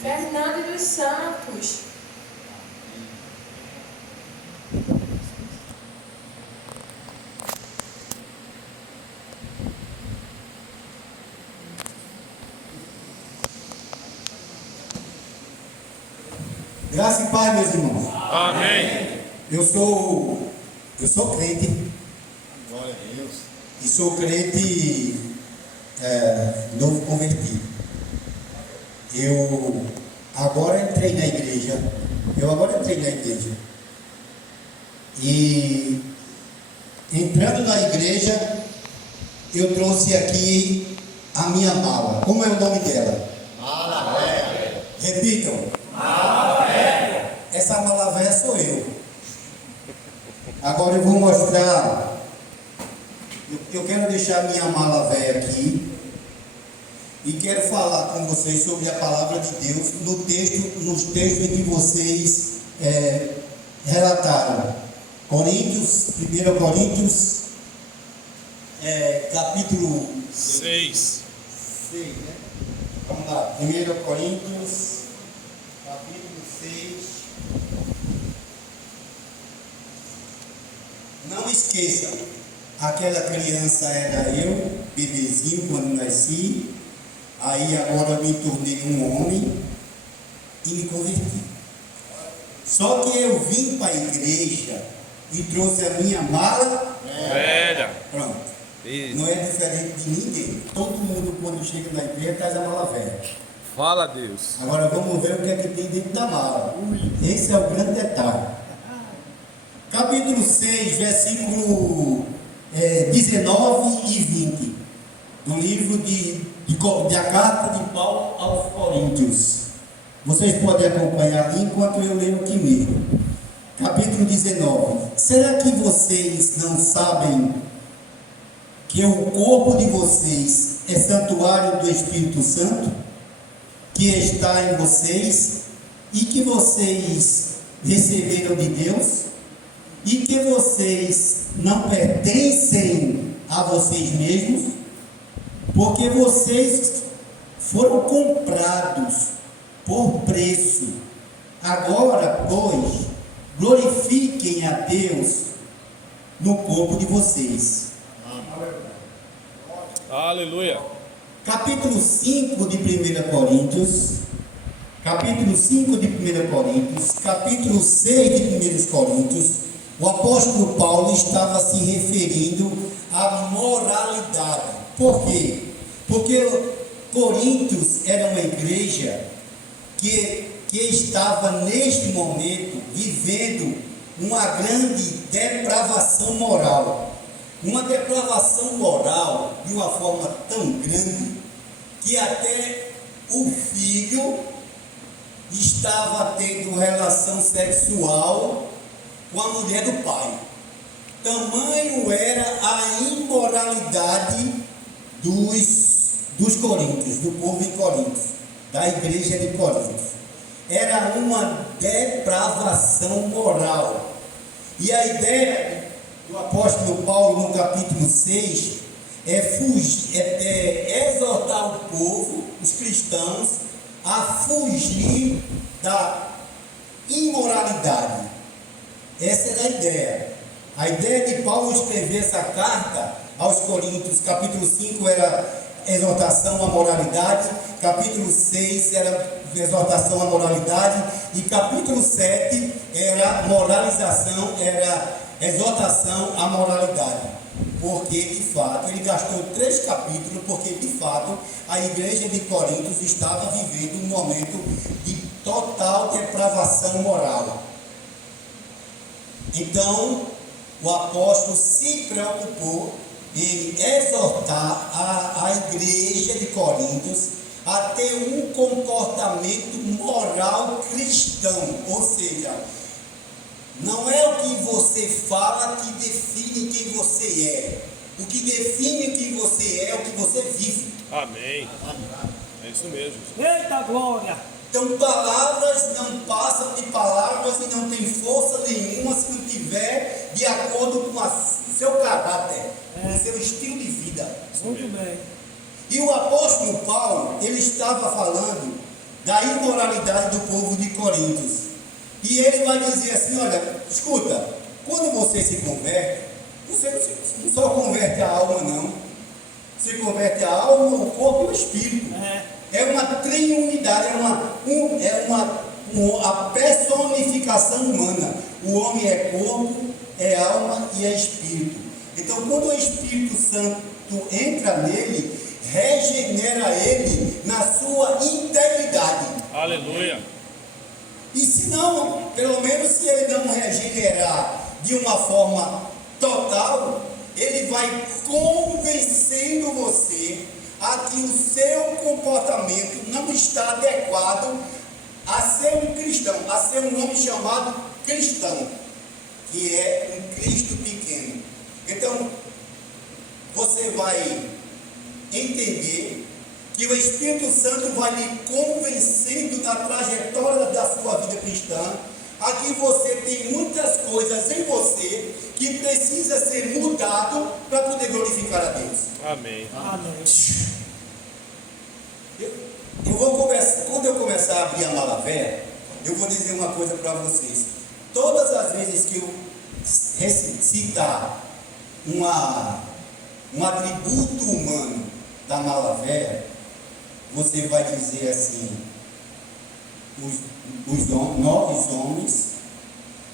Fernando dos Santos. Graça e paz, meus irmãos. Amém. Eu sou crente. Glória a Deus. E sou crente novo convertido. Eu agora entrei na igreja. E entrando na igreja, eu trouxe aqui a minha mala. Como é o nome dela? Mala velha. Repitam. Mala velha. Essa mala velha sou eu. Agora eu vou mostrar. Eu quero deixar minha mala velha aqui. E quero falar com vocês sobre a palavra de Deus nos textos em que vocês relataram. 1 Coríntios, capítulo 6. 6, né? Vamos lá. 1 Coríntios, capítulo 6. Não esqueça, aquela criança era eu, bebezinho, quando nasci. Aí agora eu me tornei um homem e me converti. Só que eu vim para a igreja e trouxe a minha mala Velha. Pronto. Isso. Não é diferente de ninguém. Todo mundo, quando chega na igreja, traz a mala velha. Fala a Deus. Agora vamos ver o que é que tem dentro da mala. Esse é o grande detalhe. Capítulo 6, versículo 19 e 20. Do livro da carta de Paulo aos Coríntios. Vocês podem acompanhar ali enquanto eu leio aqui mesmo. Capítulo 19. Será que vocês não sabem que o corpo de vocês é santuário do Espírito Santo, que está em vocês, e que vocês receberam de Deus, e que vocês não pertencem a vocês mesmos, porque vocês foram comprados por preço. Agora, pois, glorifiquem a Deus no corpo de vocês. Aleluia. Capítulo 5 de 1 Coríntios, capítulo 5 de 1 Coríntios, capítulo 6 de 1 Coríntios, o apóstolo Paulo estava se referindo à moralidade. Por quê? Porque Coríntios era uma igreja que estava neste momento vivendo uma grande depravação moral. Uma depravação moral de uma forma tão grande que até o filho estava tendo relação sexual com a mulher do pai. Tamanho era a imoralidade dos coríntios, do povo em Coríntios, da igreja de Coríntios. Era uma depravação moral. E a ideia do apóstolo Paulo no capítulo 6 é exortar o povo, os cristãos, a fugir da imoralidade. Essa era a ideia. A ideia de Paulo escrever essa carta aos Coríntios, capítulo 5 era exortação à moralidade, capítulo 6 era exortação à moralidade, e capítulo 7 era moralização, era exortação à moralidade. Porque de fato ele gastou 3 capítulos, porque de fato a igreja de Coríntios estava vivendo um momento de total depravação moral. Então o apóstolo se preocupou em exortar a igreja de Coríntios a ter um comportamento moral cristão, ou seja, não é o que você fala que define quem você é. O que define quem você é o que você vive. Amém. É isso mesmo. Eita glória! Então palavras não passam de palavras e não tem força nenhuma se não tiver de acordo com o seu caráter, com o seu estilo de vida. Muito bem. E o apóstolo Paulo, ele estava falando da imoralidade do povo de Coríntios. E ele vai dizer assim: olha, escuta, quando você se converte, você não só converte a alma, não. Você converte a alma, o corpo e o espírito. É uma triunidade, a personificação humana. O homem é corpo, é alma e é espírito. Então, quando o Espírito Santo entra nele, regenera ele na sua integridade. Aleluia. E se não, pelo menos se ele não regenerar de uma forma total, ele vai convencendo você a que o seu comportamento não está adequado a ser um cristão, a ser um homem chamado cristão, que é um Cristo pequeno. Então, você vai entender que o Espírito Santo vai lhe convencendo da trajetória da sua vida cristã, a que você tem muitas coisas em você que precisa ser mudado para poder glorificar a Deus. Amém. Eu vou começar, quando eu começar a abrir a mala velha, eu vou dizer uma coisa para vocês. Todas as vezes que eu citar um atributo humano da mala velha, você vai dizer assim: nós homens,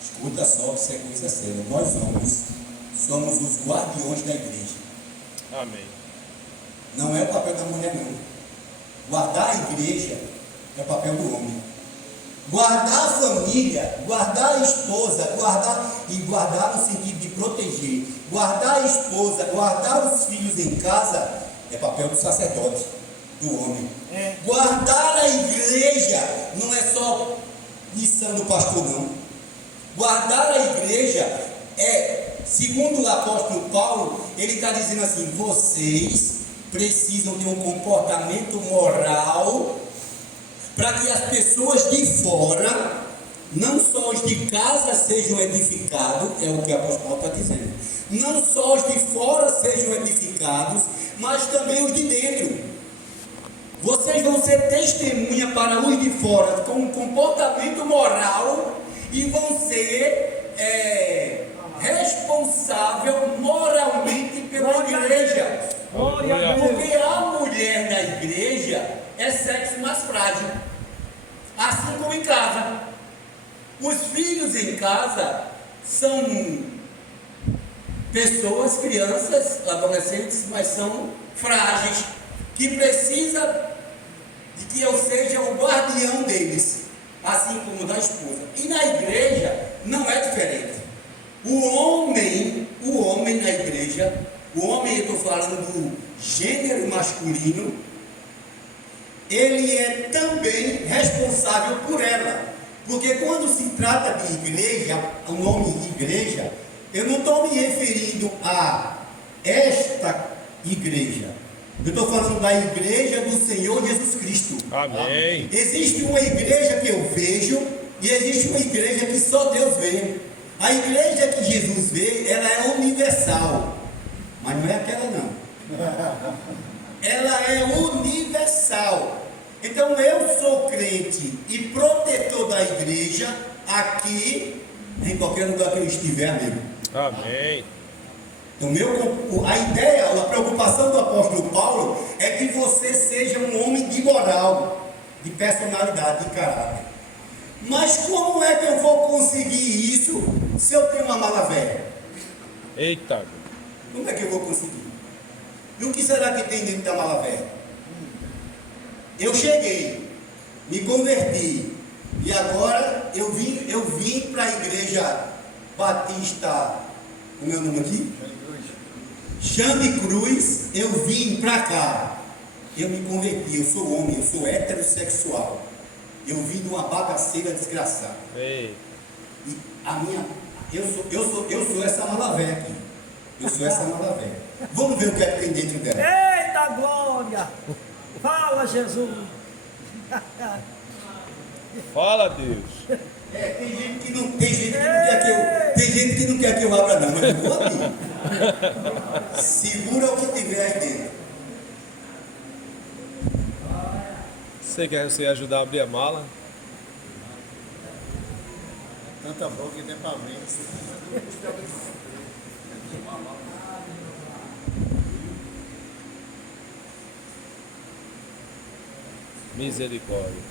escuta só que isso é coisa séria, nós homens somos os guardiões da igreja. Amém. Não é o papel da mulher, não. Guardar a igreja é o papel do homem. Guardar a família, guardar a esposa, guardar no sentido de proteger, guardar a esposa, guardar os filhos em casa, é papel do sacerdote, do homem. Guardar a igreja não é só missão do pastor, não. Guardar a igreja é, segundo o apóstolo Paulo, ele está dizendo assim: vocês precisam ter um comportamento moral para que as pessoas de fora, não só os de casa, sejam edificados, é o que o apóstolo Paulo está dizendo. Não só os de fora sejam edificados, mas também os de dentro. Vocês vão ser testemunha para os de fora com um comportamento moral e vão ser responsável moralmente pela igreja. Porque a mulher da igreja é sexo mais frágil, assim como em casa. Os filhos em casa são pessoas, crianças, adolescentes, mas são frágeis, que precisa de que eu seja o guardião deles, assim como da esposa. E na igreja não é diferente. O homem na igreja, o homem, eu estou falando do gênero masculino, ele é também responsável por ela. Porque quando se trata de igreja, o nome igreja, eu não estou me referindo a esta igreja. Eu estou falando da igreja do Senhor Jesus Cristo. Amém. Existe uma igreja que eu vejo e existe uma igreja que só Deus vê. A igreja que Jesus vê, ela é universal. Mas não é aquela não. Ela é universal. Então eu sou crente e protetor da igreja aqui, em qualquer lugar que eu estiver, amigo. Amém. Então a ideia, a preocupação do apóstolo Paulo é que você seja um homem de moral, de personalidade, de caráter. Mas como é que eu vou conseguir isso se eu tenho uma mala velha? Eita. Como é que eu vou conseguir? E o que será que tem dentro da mala velha? Eu cheguei, me converti, e agora eu vim para a igreja Batista, como é o nome aqui? Xande Cruz. Eu vim para cá, eu me converti, eu sou homem, eu sou heterossexual, eu vim de uma bagaceira desgraçada. Ei. E eu sou essa mala velha aqui, eu sou essa mala velha. Vamos ver o que é que tem dentro dela. Eita glória! Fala, Jesus! Fala, Deus. Tem gente que não quer que eu abra não, mas eu vou abrir. Segura o que tiver aí dentro. Você quer você ajudar a abrir a mala? Tanta boca que tem para abrir. Misericórdia.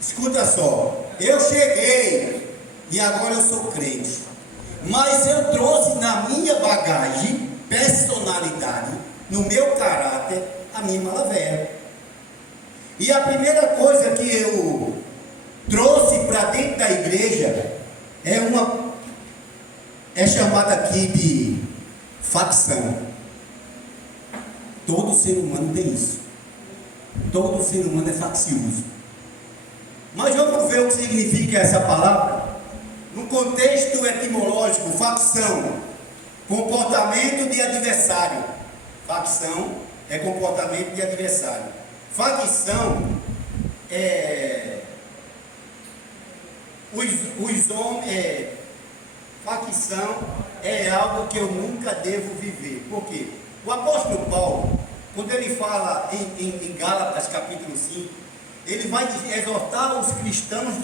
Escuta só, eu cheguei e agora eu sou crente, mas eu trouxe na minha bagagem, personalidade, no meu caráter, a minha mala velha. E a primeira coisa que eu trouxe para dentro da igreja é chamada aqui de facção. Todo ser humano tem isso. Todo ser humano é faccioso. Mas vamos ver o que significa essa palavra. No contexto etimológico, facção, comportamento de adversário. Facção é comportamento de adversário. Facção é facção é algo que eu nunca devo viver. Por quê? O apóstolo Paulo, quando ele fala em Gálatas capítulo 5, ele vai exortar os cristãos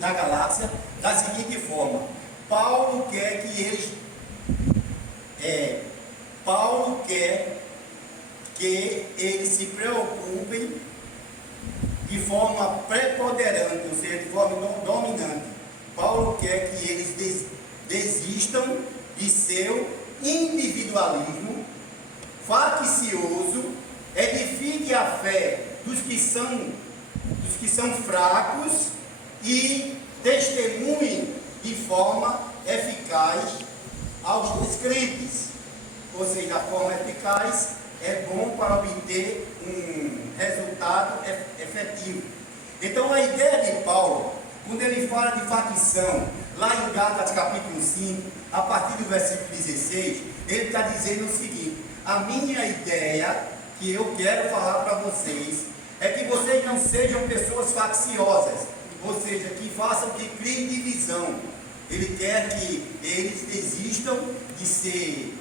da galáxia da seguinte forma: Paulo quer que eles se preocupem de forma preponderante, ou seja, de forma dominante. Paulo quer que eles desistam de seu individualismo faccioso, edifique a fé dos que são fracos e testemunhem de forma eficaz aos descrentes. Ou seja, a forma eficaz é bom para obter um resultado efetivo. Então a ideia de Paulo, quando ele fala de facção, lá em Gálatas capítulo 5, a partir do versículo 16, ele está dizendo o seguinte: a minha ideia, que eu quero falar para vocês, é que vocês não sejam pessoas facciosas, ou seja, que façam, que criem divisão. Ele quer que eles desistam de ser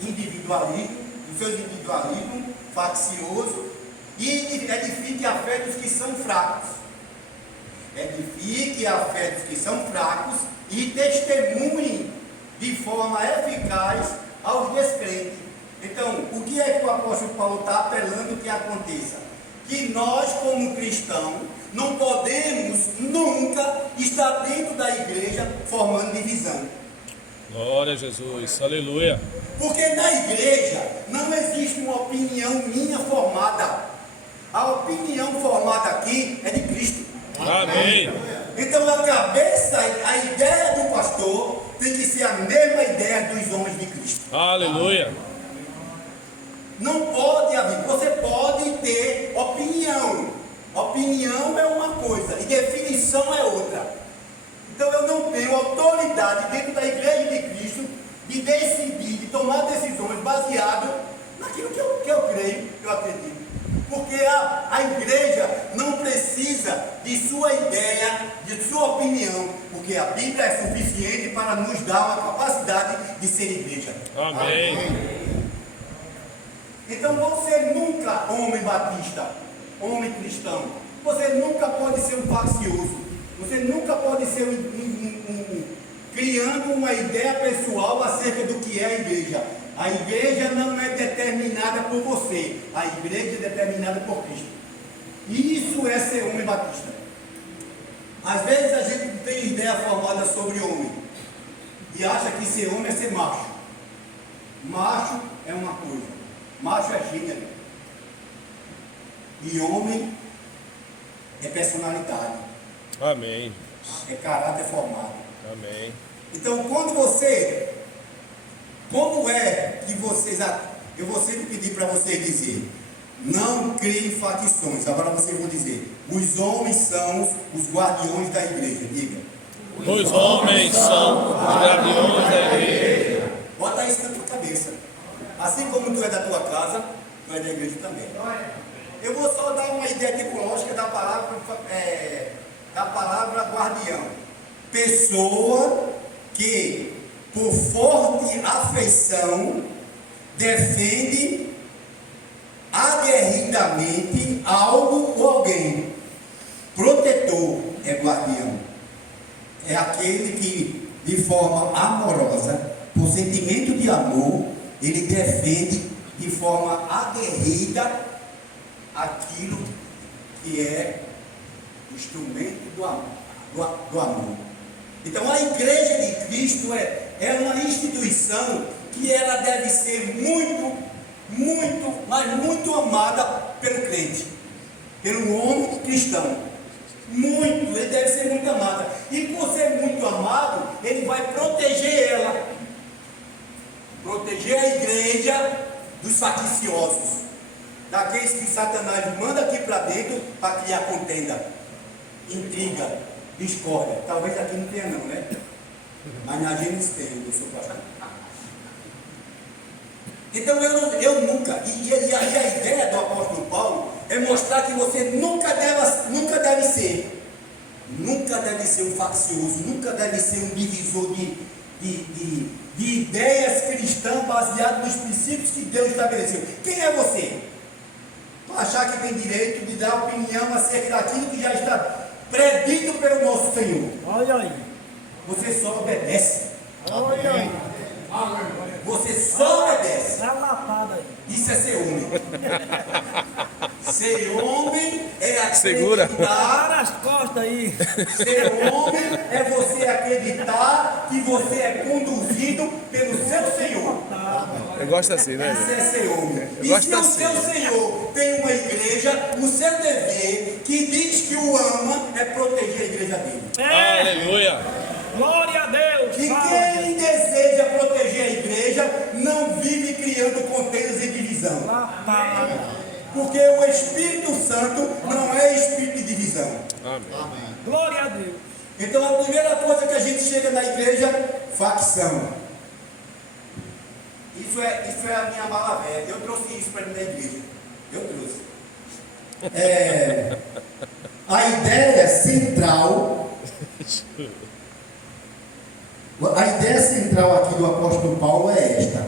individualismo, do seu individualismo faccioso, e edifique a fé dos que são fracos. Edifique a fé dos que são fracos e testemunhem de forma eficaz aos descrentes. Então, o que é que o apóstolo Paulo está apelando que aconteça? Que nós, como cristãos, não podemos nunca estar dentro da igreja formando divisão. Glória a Jesus, aleluia. Porque na igreja não existe uma opinião minha formada. A opinião formada aqui é de Cristo. Amém. Então a cabeça, a ideia do pastor tem que ser a mesma ideia dos homens de Cristo. Aleluia. Não pode haver, você pode ter opinião. Opinião é uma coisa e definição é outra. Então eu não tenho autoridade dentro da igreja de Cristo de decidir, de tomar decisões baseado naquilo que eu creio, que eu acredito. Porque a igreja não precisa de sua ideia, de sua opinião, porque a Bíblia é suficiente para nos dar uma capacidade de ser igreja. Amém. Então você nunca, homem batista, homem cristão, você nunca pode ser um faccioso, você nunca pode ser criando uma ideia pessoal acerca do que é a igreja. A igreja não é determinada por você, a igreja é determinada por Cristo. Isso é ser homem batista. Às vezes a gente não tem ideia formada sobre homem e acha que ser homem é ser macho. Macho é uma coisa, macho é gênero, e homem é personalidade. Amém. É caráter formado. Amém. Então, como é que vocês, eu vou sempre pedir para vocês dizer, não criem facções. Agora vocês vão dizer, os homens são os guardiões da igreja. Diga. Os homens são os guardiões da igreja. Bota isso na tua cabeça. Assim como tu é da tua casa, tu é da igreja também. Eu vou só dar uma ideia tipológica da palavra guardião. Pessoa que, por forte afeição, defende devidamente algo ou alguém. Protetor é guardião. É aquele que, de forma amorosa, por sentimento de amor, ele defende de forma aguerrida aquilo que é instrumento do amor. Então a igreja de Cristo é uma instituição que ela deve ser mas muito amada pelo crente, pelo homem cristão. Ele deve ser muito amado. E por ser muito amado, ele vai proteger ela, proteger a igreja dos facciosos, daqueles que Satanás manda aqui para dentro para criar contenda, intriga, discórdia. Talvez aqui não tenha não, né? Mas na Gênesis tem, eu sou pastor. Então eu nunca, e a ideia do apóstolo Paulo é mostrar que você nunca deve ser um faccioso, nunca deve ser um divisor de ideias cristãs baseadas nos princípios que Deus estabeleceu. Quem é você? Para achar que tem direito de dar opinião acerca daquilo que já está predito pelo nosso Senhor. Olha aí. Você só obedece. Olha aí. Você só obedece. Dá uma lapada aí. Isso é ser homem. Ser homem é Segura. acreditar. Para as costas aí. Ser homem é você acreditar que você é conduzido pelo seu Senhor. Eu gosto assim, né? Isso é ser homem. Eu E gosto se o assim. seu Senhor tem uma igreja, o seu dever que diz que o ama é proteger a igreja dele. É. Aleluia. Glória a Deus. E Fala, quem deseja proteger a igreja não vive criando contendas e divisão. lapada. Porque o Espírito Santo não é espírito de divisão. Amém. Glória a Deus. Então a primeira coisa que a gente chega na igreja, facção. Isso é a minha mala velha. Eu trouxe isso para mim na igreja. Eu trouxe. A ideia central. A ideia central aqui do apóstolo Paulo é esta.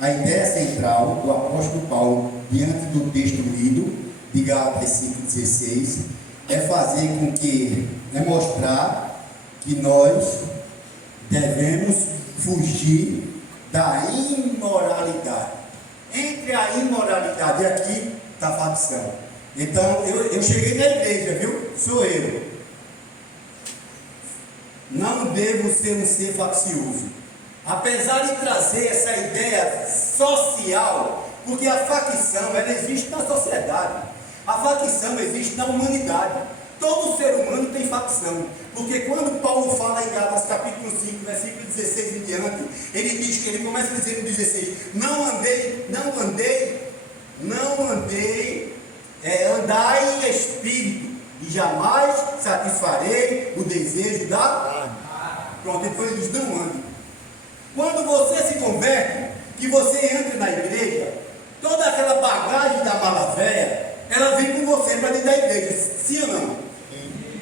A ideia central do apóstolo Paulo, diante do texto lido, de Gálatas 5,16, é mostrar que nós devemos fugir da imoralidade. Entre a imoralidade e aqui está a facção. Então, eu cheguei na igreja, viu? Sou eu. Não devo ser um ser faccioso. Apesar de trazer essa ideia social, porque a facção, ela existe na sociedade. A facção existe na humanidade. Todo ser humano tem facção. Porque quando Paulo fala em Gálatas capítulo 5, versículo 16 em diante, ele começa dizendo no 16, andai em espírito, e jamais satisfarei o desejo da carne. Pronto, depois ele diz, não ande. Quando você se converte, que você entra na igreja, toda aquela bagagem da mala velha, ela vem com você para dentro da igreja, sim ou não?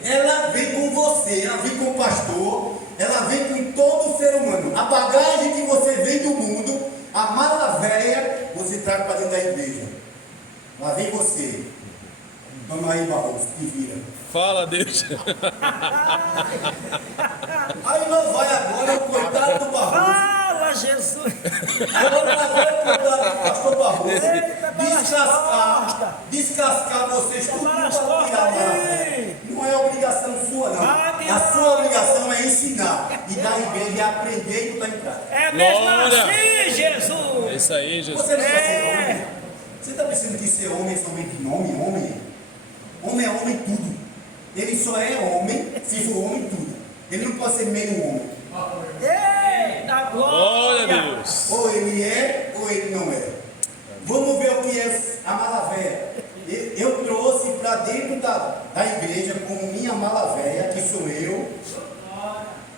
Ela vem com você, ela vem com o pastor, ela vem com todo o ser humano. A bagagem que você vem do mundo, a mala velha, você traz para dentro da igreja. Lá vem você. Toma aí, Barroso, que vira. Fala, Deus. Aí não vai agora o coitado do Barroso. Fala, Jesus. Agora vai o coitado do pastor Barroso. Eita, Descascar vocês tudo Para as para costas tirar a mala. aí. Não é obrigação sua, não. A sua obrigação é ensinar. E da igreja é aprender e botar em prática. É mesmo Glória. assim, Jesus. É isso aí, Jesus. Você não está sendo homem? Você está pensando que ser homem é somente nome? Homem é homem tudo. Ele só é homem se for homem tudo. Ele não pode ser meio homem. Eita, Glória glória. a Deus. Ou ele é ou ele não é. Vamos ver o que é a mala velha. Eu trouxe para dentro da igreja como minha mala velha, que sou eu,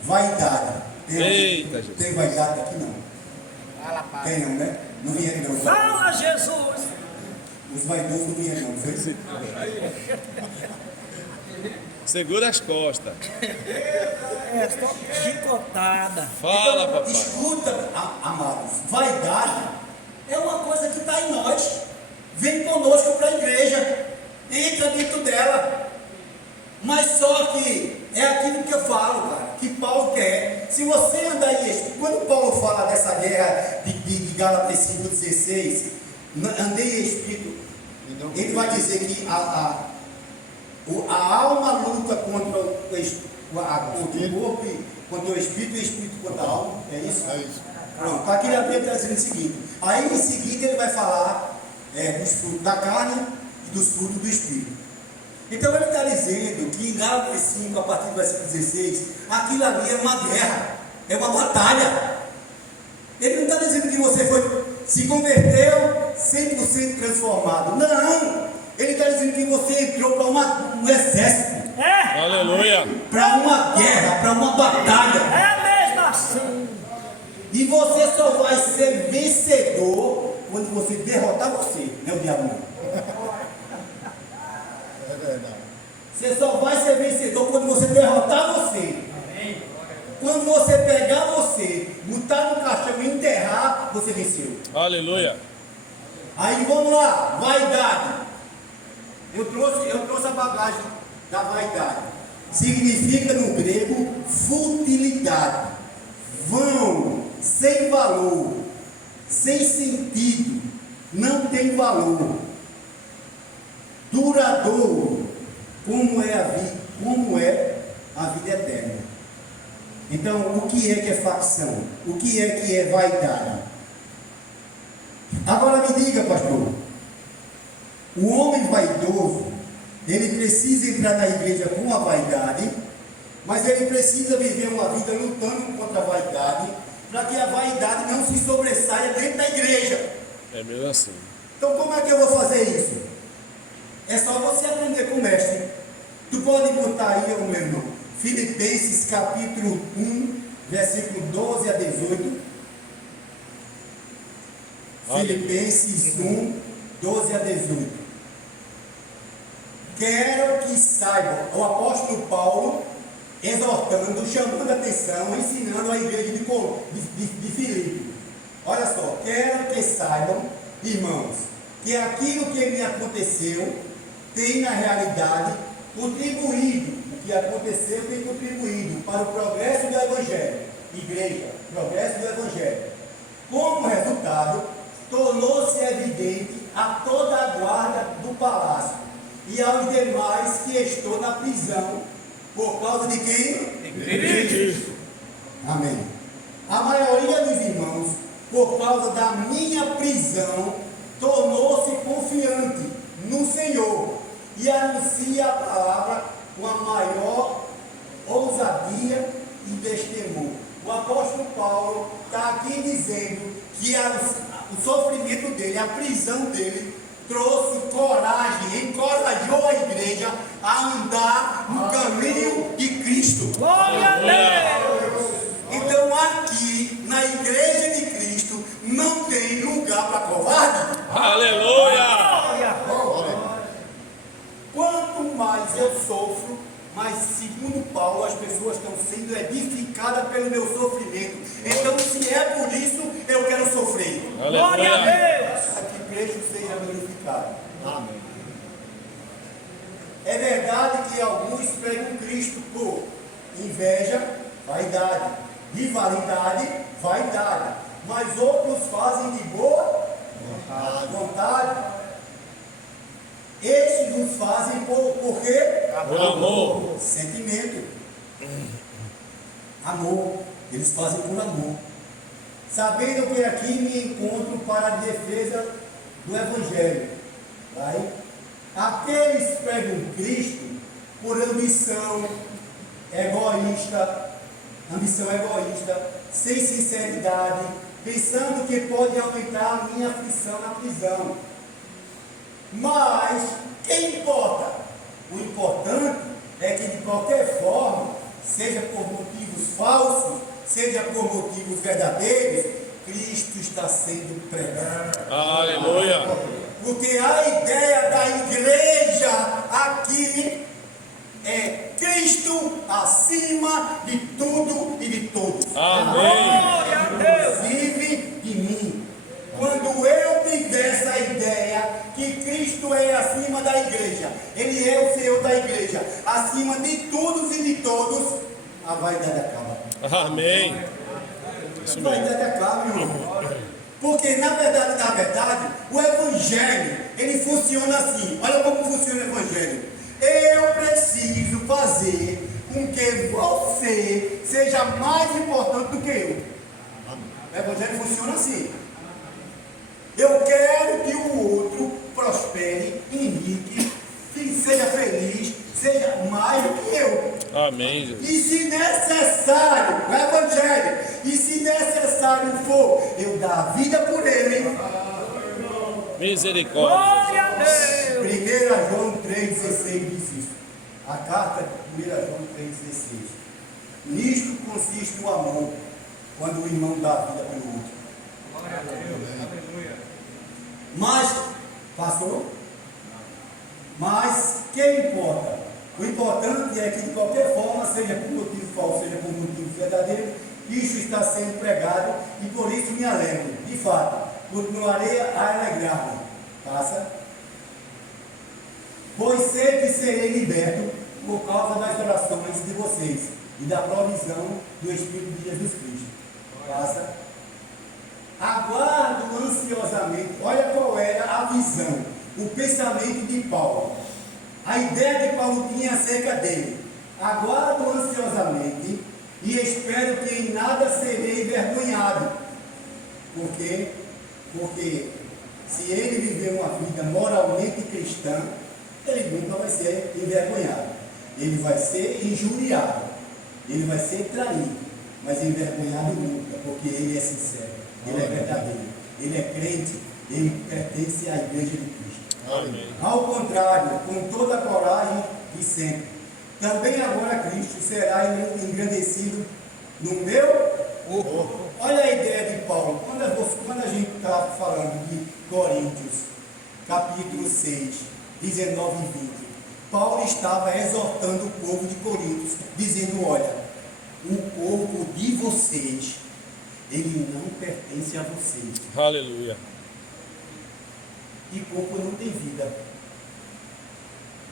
vaidade. Eita, Jesus. Tem vaidade aqui não? Tem não, né? Não vinha não. Fala, Jesus. Os vaidosos não vinham não, foi? Segura as costas. É só chicotada. Fala, Então, papai. escuta, amados, vaidade é uma coisa que está em nós. Vem conosco para a igreja, entra dentro dela. Mas só que é aquilo que eu falo, cara, que Paulo quer. Se você andar em espírito, quando Paulo fala dessa guerra de Gálatas 5,16, andei em espírito, ele vai dizer que a alma luta contra o corpo, contra o espírito e o espírito contra a alma. É isso? É isso. Pronto, aqui na Bíblia está dizendo o seguinte. Aí em seguida ele vai falar dos frutos da carne e dos frutos do espírito. Então ele está dizendo que em Gálatas 5, a partir do versículo 16, aquilo ali é uma guerra, é uma batalha. Ele não está dizendo que você se converteu 100% transformado. Não! Ele está dizendo que você entrou para um exército, Aleluia. para uma guerra, para uma batalha. É mesmo assim. E você só vai ser vencedor quando você derrotar você, não é o diabo não. É verdade. Você só vai ser vencedor quando você derrotar você. Quando você pegar você, botar no caixão e enterrar, você venceu. Aleluia. Aí vamos lá, vaidade. Eu trouxe a bagagem da vaidade. Significa no grego futilidade, vão, sem valor, sem sentido, não tem valor, duradouro, como é a vida eterna. Então, o que é facção? O que é vaidade? Agora me diga, pastor, o homem vaidoso, ele precisa entrar na igreja com a vaidade, mas ele precisa viver uma vida lutando contra a vaidade, para que a vaidade não se sobressaia dentro da igreja. É mesmo assim. Então como é que eu vou fazer isso? É só você aprender com o mestre. Tu pode botar aí, meu irmão, Filipenses capítulo 1, versículo 12 a 18. Filipenses 1, 12 a 18. Quero que saibam, o apóstolo Paulo exortando, chamando a atenção, ensinando a igreja de Filipe. Olha só, quero que saibam, irmãos, que aquilo que me aconteceu tem na realidade contribuído, o que aconteceu tem contribuído para o progresso do Evangelho. Igreja, progresso do Evangelho. Como resultado, tornou-se evidente a toda a guarda do palácio e aos demais que estou na prisão, por causa de quem? De Cristo. Amém. A maioria dos irmãos, por causa da minha prisão, tornou-se confiante no Senhor e anuncia a palavra com a maior ousadia e destemor. O apóstolo Paulo está aqui dizendo que o sofrimento dele, a prisão dele, trouxe coragem, encorajou a igreja a andar no caminho de Cristo. Glória a Deus. Então aqui, na igreja de Cristo, não tem lugar para covarde. Aleluia. Quanto mais eu sofro, mas segundo Paulo, as pessoas estão sendo edificadas pelo meu sofrimento. Então, se é por isso, eu quero sofrer. Glória a Deus. Para que Cristo seja glorificado. Amém. É verdade que alguns pregam Cristo por inveja, vaidade, rivalidade, vaidade, mas outros fazem de boa vontade. Estes nos fazem por quê? Por amor. Sentimento. Amor. Eles fazem por amor. Sabendo que aqui me encontro para a defesa do Evangelho. Vai? Aqueles pregam Cristo por ambição egoísta, sem sinceridade, pensando que pode aumentar a minha aflição na prisão. Mas, quem importa? O importante é que de qualquer forma, seja por motivos falsos, seja por motivos verdadeiros, Cristo está sendo pregado. Aleluia. Porque a ideia da igreja aqui é Cristo acima de tudo e de todos. Amém. Glória a Deus. Inclusive de mim. Quando eu tiver essa ideia que Cristo Senhor da igreja, acima de todos e de todos, a vaidade acaba. Amém. Isso A mesmo. vaidade acaba, meu irmão. Porque na verdade, o evangelho, ele funciona assim. Olha como funciona o evangelho. Eu preciso fazer com que você seja mais importante do que eu. O evangelho funciona assim. Eu quero que o outro prospere, enrique, que seja feliz, seja mais do que eu. Amém, Jesus. E se necessário, o evangelho, e se necessário for, eu dar a vida por ele. Misericórdia. Glória a Deus. 1 João 3,16 diz isso. A carta de 1 João 3,16. Nisto consiste o amor, quando o irmão dá a vida pelo outro. Mas, pastor, mas quem importa? O importante é que de qualquer forma, seja por motivo falso, seja por motivo verdadeiro, Cristo está sendo pregado e por isso me alegro. De fato, continuarei a alegrar-me. Passa. Pois sei que serei liberto por causa das orações de vocês e da provisão do Espírito de Jesus Cristo. Passa. Aguardo ansiosamente. Olha qual era a visão, o pensamento de Paulo. A ideia que Paulo tinha acerca dele. Aguardo ansiosamente e espero que em nada serei envergonhado. Por quê? Porque se ele viver uma vida moralmente cristã, ele nunca vai ser envergonhado. Ele vai ser injuriado. Ele vai ser traído. Mas envergonhado nunca, porque ele é sincero. Ele é verdadeiro. Ele é crente. Ele pertence à igreja de Cristo. Amém. Ao contrário, com toda a coragem de sempre. Também agora Cristo será engrandecido no meu. Olha a ideia de Paulo. Quando a gente está falando de Coríntios, capítulo 6, 19 e 20, Paulo estava exortando o povo de Coríntios, dizendo: olha, o corpo de vocês, ele não pertence a vocês. Aleluia. E corpo não tem vida.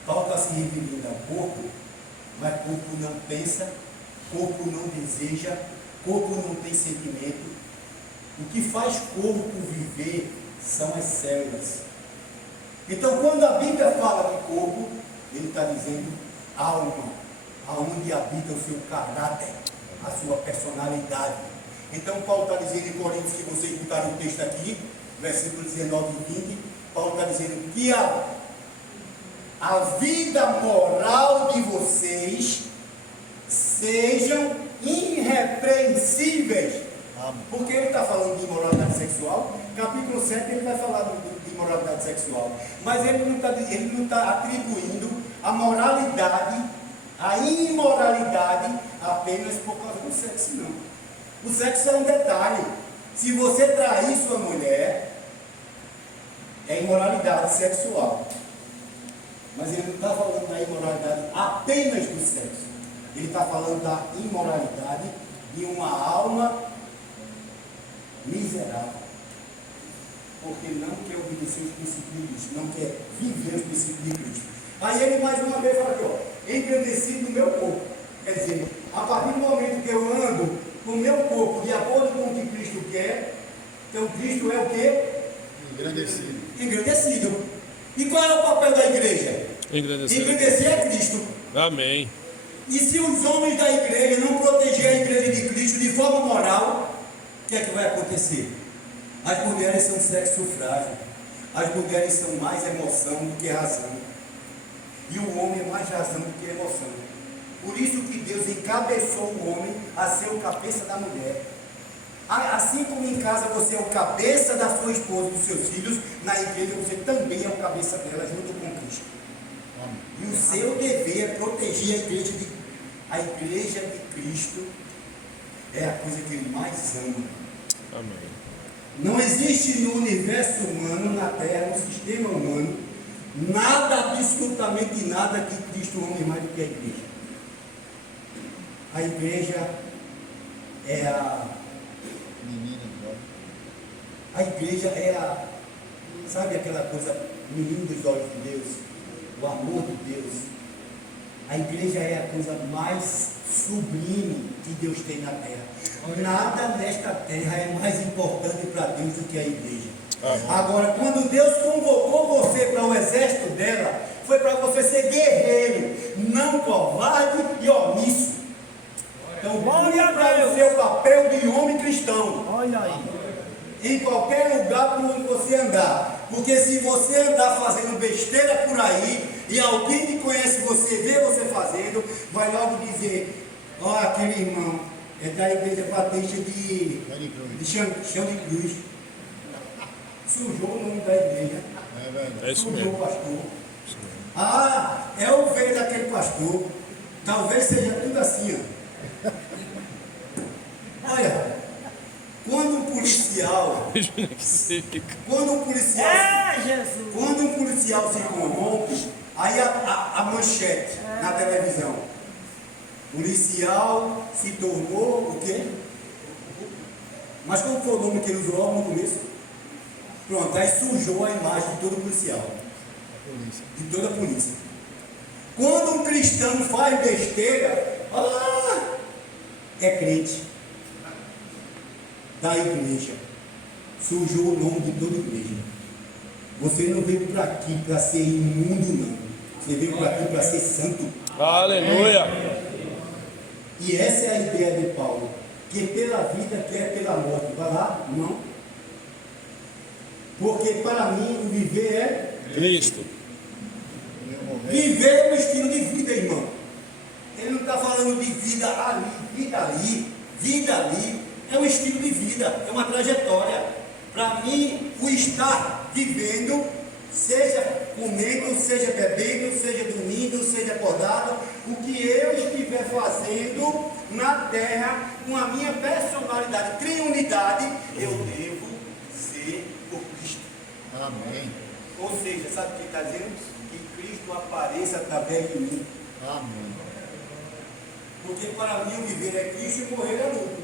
Paulo está se referindo ao corpo, mas corpo não pensa, corpo não deseja, corpo não tem sentimento. O que faz corpo viver são as células. Então, quando a Bíblia fala de corpo, ele está dizendo alma, aonde habita o seu caráter, a sua personalidade. Então, Paulo está dizendo em Coríntios, que vocês botaram o texto aqui, versículos 19 e 20, Paulo está dizendo que a vida moral de vocês sejam irrepreensíveis. Porque ele está falando de imoralidade sexual. Capítulo 7 ele vai falar de imoralidade sexual. Mas ele não está atribuindo a moralidade, a imoralidade apenas por causa do sexo, não. O sexo é um detalhe. Se você trair sua mulher, é imoralidade sexual. Mas ele não está falando da imoralidade apenas do sexo. Ele está falando da imoralidade de uma alma miserável. Porque não quer obedecer os princípios de Cristo, não quer viver os princípios de Cristo. Aí ele mais uma vez fala aqui, ó, engrandecido no meu corpo. Quer dizer, a partir do momento que eu ando com o meu corpo de acordo com o que Cristo quer, então Cristo é o quê? Engrandecido. E qual é o papel da igreja? Engrandecer é Cristo. Amém. E se os homens da igreja não proteger a igreja de Cristo de forma moral, o que é que vai acontecer? As mulheres são sexo frágil. As mulheres são mais emoção do que razão. E o homem é mais razão do que emoção. Por isso que Deus encabeçou o homem a ser o cabeça da mulher. Assim como em casa você é o cabeça da sua esposa e dos seus filhos, na igreja você também é o cabeça dela junto com Cristo. E o seu dever é proteger a igreja de Cristo. É a coisa que ele mais ama. Amém. Não existe no universo humano, na Terra, no sistema humano, nada, absolutamente nada que Cristo ame mais do que a igreja. A igreja é a igreja é sabe aquela coisa, menino dos olhos de Deus, o amor de Deus, A igreja é a coisa mais sublime que Deus tem na terra. Nada nesta terra é mais importante para Deus do que a igreja. Agora, quando Deus convocou você para o exército dela, foi para você ser guerreiro, não covarde e omisso. Então, olha para o seu papel de homem cristão. Olha aí. Em qualquer lugar por onde você andar. Porque se você andar fazendo besteira por aí, e alguém que conhece você, vê você fazendo, vai logo dizer: ó, aquele irmão é da igreja batista de Chão de Cruz. Sujou o nome da igreja. É isso Sujou mesmo. o pastor. Ah, é o velho daquele pastor. Talvez seja tudo assim, ó. Olha, quando um policial Quando um policial, É, Jesus. quando um policial se corrompe, aí a manchete na televisão: policial se tornou o quê? Mas qual foi o nome que ele usou logo no começo? Pronto, aí sujou a imagem de todo policial, de toda a polícia. Quando um cristão faz besteira, é crente da igreja. Sujou o nome de toda a igreja. Você não veio para aqui para ser imundo, não. Você veio para aqui para ser santo. Aleluia. E essa é a ideia de Paulo. Que pela vida quer pela morte. Vai lá? Não. Porque para mim o viver é... Cristo. Viver é um estilo de vida, irmão. Ele não está falando de vida ali, vida ali, vida ali. É um estilo de vida, é uma trajetória. Para mim, o estar vivendo, seja comendo, seja bebendo, seja dormindo, seja acordado, o que eu estiver fazendo na terra, com a minha personalidade, triunidade, eu devo ser por Cristo. Amém. Ou seja, sabe o que está dizendo? Que Cristo apareça através de mim. Amém. Porque para mim o viver é Cristo e morrer é lucro.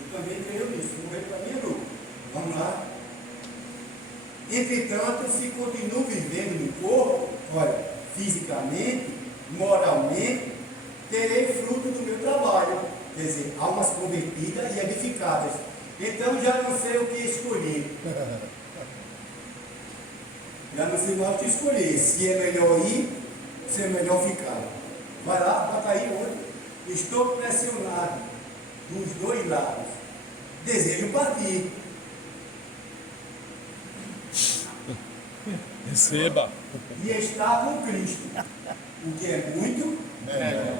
Eu também creio nisso. Morrer para mim é lucro. Vamos lá. Entretanto, se continuo vivendo no corpo, olha, fisicamente, moralmente, terei fruto do meu trabalho. Quer dizer, almas convertidas e edificadas. Então já não sei o que escolher. Já não sei mais o que escolher. Se é melhor ir, se é melhor ficar. Vai lá, bota aí hoje. Estou pressionado dos dois lados. Desejo partir. Receba. E estar com Cristo. O que é muito Melhor.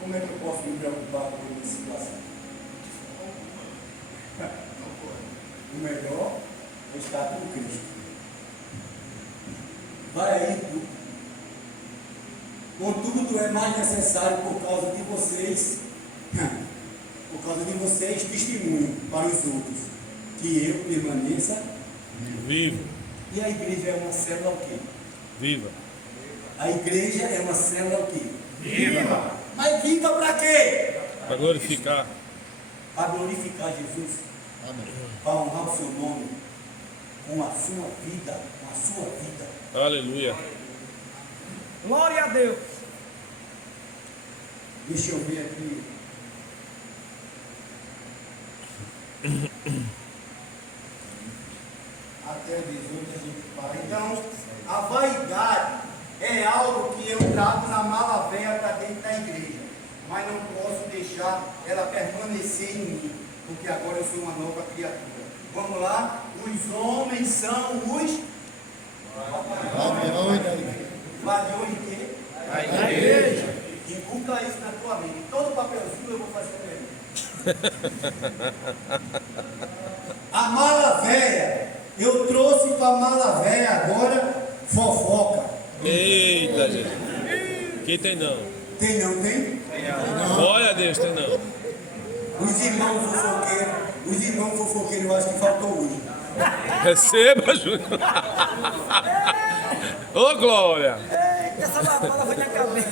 Como é que eu posso me preocupar com essa situação? O melhor é estar com Cristo. Vai aí, tu. Contudo, é mais necessário por causa de vocês, testemunho para os outros, que eu permaneça Vivo. E a igreja é uma célula o quê? Viva. A igreja é uma célula o quê? Viva! Mas viva para quê? Para glorificar. Para glorificar Jesus, Amém. para honrar o seu nome, com a sua vida, com a sua vida. Aleluia. Glória a Deus. Deixa eu ver aqui. Até o 18 a gente para. Então, a vaidade é algo que eu trago na mala velha para dentro da igreja, mas não posso deixar ela permanecer em mim, porque agora eu sou uma nova criatura. Vamos lá? Os homens são os Guardiões da igreja. guardiões de quê? A igreja. Inculca isso na tua mente. Todo papelzinho eu vou fazer para ele. A mala velha, eu trouxe para a mala velha agora fofoca. Eita, gente. Quem tem não? Tem não, tem? Glória a Deus, tem não. Os irmãos fofoqueiros, eu acho que faltou hoje. Receba, Júnior. Ô, Glória. Eita, essa lavada foi na cabeça.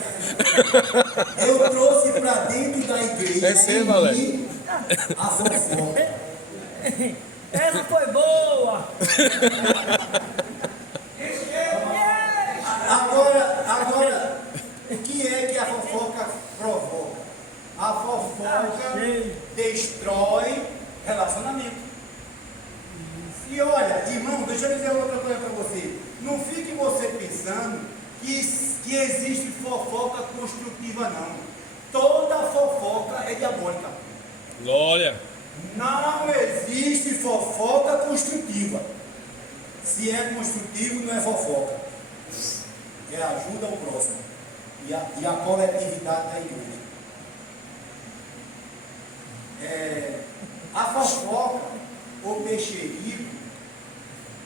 Eu trouxe para dentro da igreja Receba, em Alex. mim a fofoca. Essa foi boa. Agora Agora, o que é que a fofoca provoca? A fofoca destrói relacionamento. E olha, irmão, deixa eu dizer outra coisa para você. Não fique você pensando que existe fofoca construtiva, não. Toda fofoca é diabólica. Glória. Não existe fofoca construtiva. Se é construtivo, não é fofoca. É ajuda ao próximo. E a coletividade da igreja. A fofoca, ou mexerico,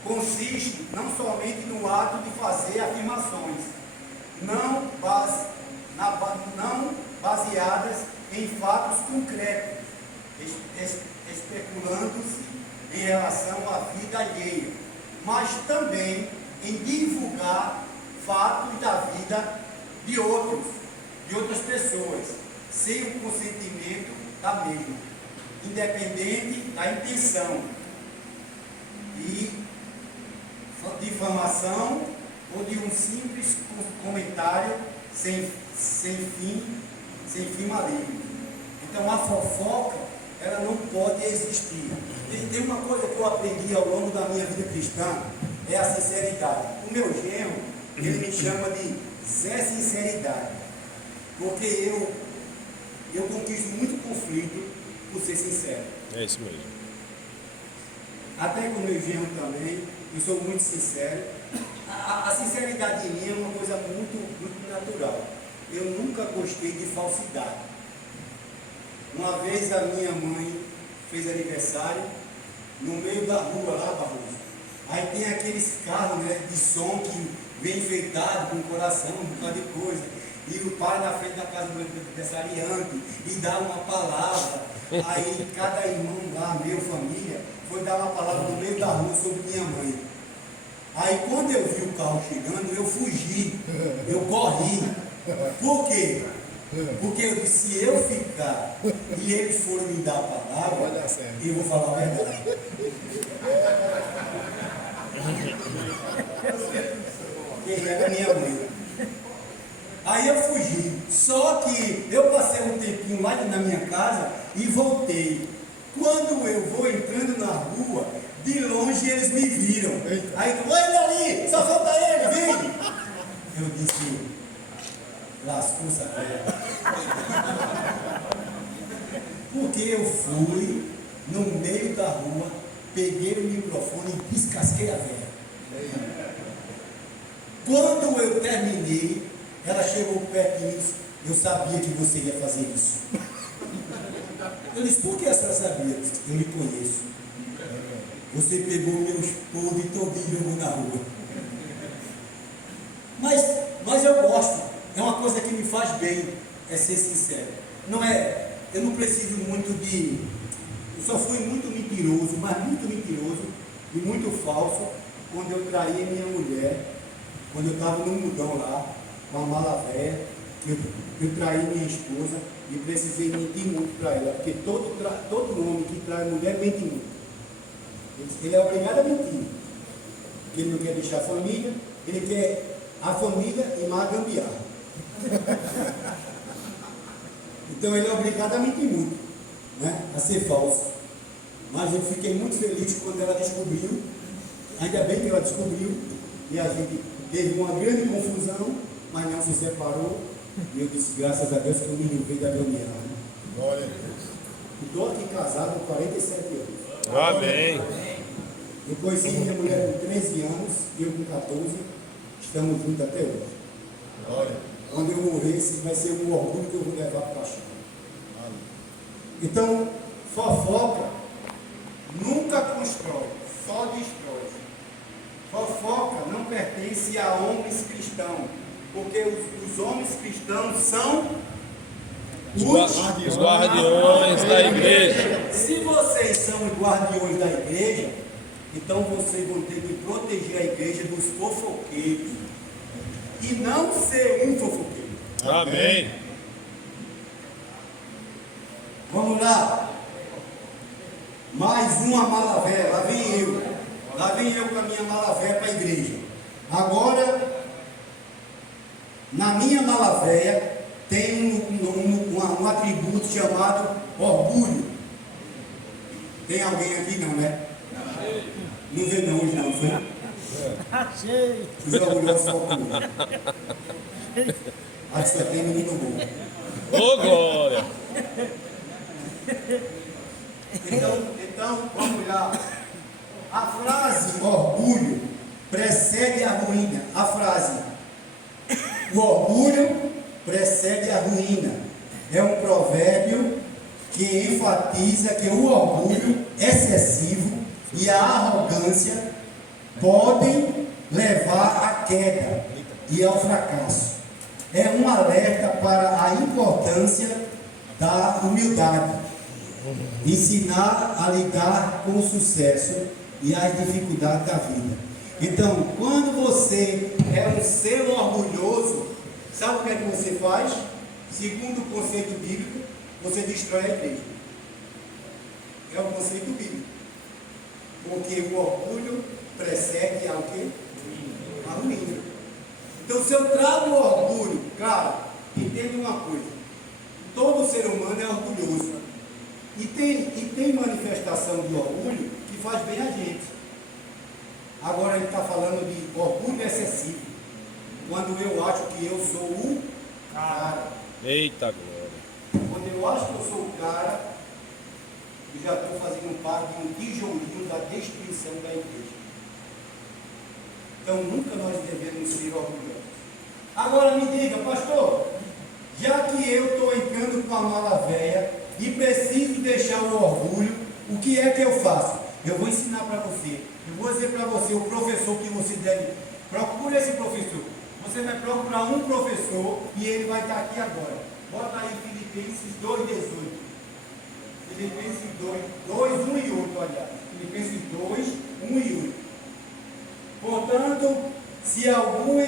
consiste não somente no ato de fazer afirmações, não baseadas em fatos concretos, especulando-se em relação à vida alheia, mas também em divulgar fatos da vida de outras pessoas, sem o consentimento da mesma, independente da intenção e difamação ou de um simples comentário sem fim maligno. Então a fofoca, ela não pode existir. Tem uma coisa que eu aprendi ao longo da minha vida cristã, é a sinceridade. O meu genro, ele me chama de Zé Sinceridade, porque eu conquisto muito conflito por ser sincero. É isso mesmo. Até com o meu genro também, eu sou muito sincero. A sinceridade em mim é uma coisa muito natural. Eu nunca gostei de falsidade. Uma vez a minha mãe fez aniversário no meio da rua lá, Barroso. Aí tem aqueles carros, né, de som que vem enfeitado com o coração, um bocado de coisa. E o pai na frente da casa do aniversariante e dá uma palavra. Aí cada irmão lá, meu, família, foi dar uma palavra no meio da rua sobre minha mãe. Aí quando eu vi o carro chegando, eu fugi, eu corri. Por quê? Porque eu disse, se eu ficar e eles forem me dar a palavra, eu vou falar a verdade. Quem era minha mãe. Aí eu fugi. Só que eu passei um tempinho lá na minha casa e voltei. Quando eu vou entrando na rua, de longe eles me viram. Aí, olha ali, só falta ele, vem! Eu disse, lascou essa. Porque eu fui no meio da rua, peguei o microfone e descasquei a velha. Quando eu terminei, ela chegou perto de mim e disse, eu sabia que você ia fazer isso. Eu disse, por que a senhora sabia? Eu lhe conheço. Você pegou meus podres todinho e jogou na rua. Mas eu gosto. É uma coisa que me faz bem, é ser sincero. Eu não preciso muito de... Eu só fui muito mentiroso, mas muito mentiroso e muito falso quando eu traí minha mulher, quando eu estava no mudão lá, com a mala velha, eu traí minha esposa e precisei mentir muito para ela, porque todo homem que trai mulher mente muito. Ele é obrigado a mentir. Porque ele não quer deixar a família, ele quer a família e mais gambiarra. Então ele é obrigado a mentir muito, né? A ser falso. Mas eu fiquei muito feliz quando ela descobriu, ainda bem que ela descobriu, e a gente teve uma grande confusão, mas não se separou. E eu disse, graças a Deus que eu me livrei da gambiarra. Glória a Deus. Estou aqui casado há 47 anos. Amém. Eu conheci minha mulher com 13 anos, eu com 14, estamos juntos até hoje. Glória. Quando eu morrer, esse vai ser um orgulho que eu vou levar para a chão. Então, fofoca nunca constrói, só destrói. Fofoca não pertence a homens cristãos, porque os homens cristãos são Os guardiões da igreja. Se vocês são os guardiões da igreja, então vocês vão ter que proteger a igreja dos fofoqueiros e não ser um fofoqueiro. Amém. Vamos lá. Mais uma mala velha. Lá vem eu. Lá vem eu com a minha mala velha para a igreja. Agora, Na minha mala velha tem um atributo chamado orgulho. Tem alguém aqui não, né? Não vê não hoje não, foi? Achei. Os orgulhosos só comigo. Acho que só tem menino bom. Ô, glória! Então, vamos lá. A frase orgulho precede a ruína. A frase o orgulho precede a ruína é um provérbio que enfatiza que o orgulho excessivo e a arrogância podem levar à queda e ao fracasso. É um alerta para a importância da humildade, ensinar a lidar com o sucesso e as dificuldades da vida. Então, quando você é um ser orgulhoso, sabe o que é que você faz? Segundo o conceito bíblico, você destrói a igreja. É o conceito bíblico. Porque o orgulho precede ao quê? A ruína. Então, se eu trago o orgulho, cara, entenda uma coisa: todo ser humano é orgulhoso. E tem manifestação de orgulho que faz bem a gente. Agora ele está falando de orgulho excessivo. Quando eu acho que eu sou o cara. Eita glória! Quando eu acho que eu sou o cara, eu já estou fazendo parte de um tijolinho da destruição da igreja. Então nunca nós devemos ser orgulhosos. Agora me diga, pastor, já que eu estou entrando com a mala velha e preciso deixar o orgulho, o que é que eu faço? Eu vou ensinar para você. Eu vou dizer para você o professor que você deve. Procure esse professor. Você vai procurar um professor e ele vai estar aqui agora. Bota aí Filipenses 2,18. Filipenses 2, 1 e 8, olha. Filipenses 2, 1 e 8. Portanto, se algum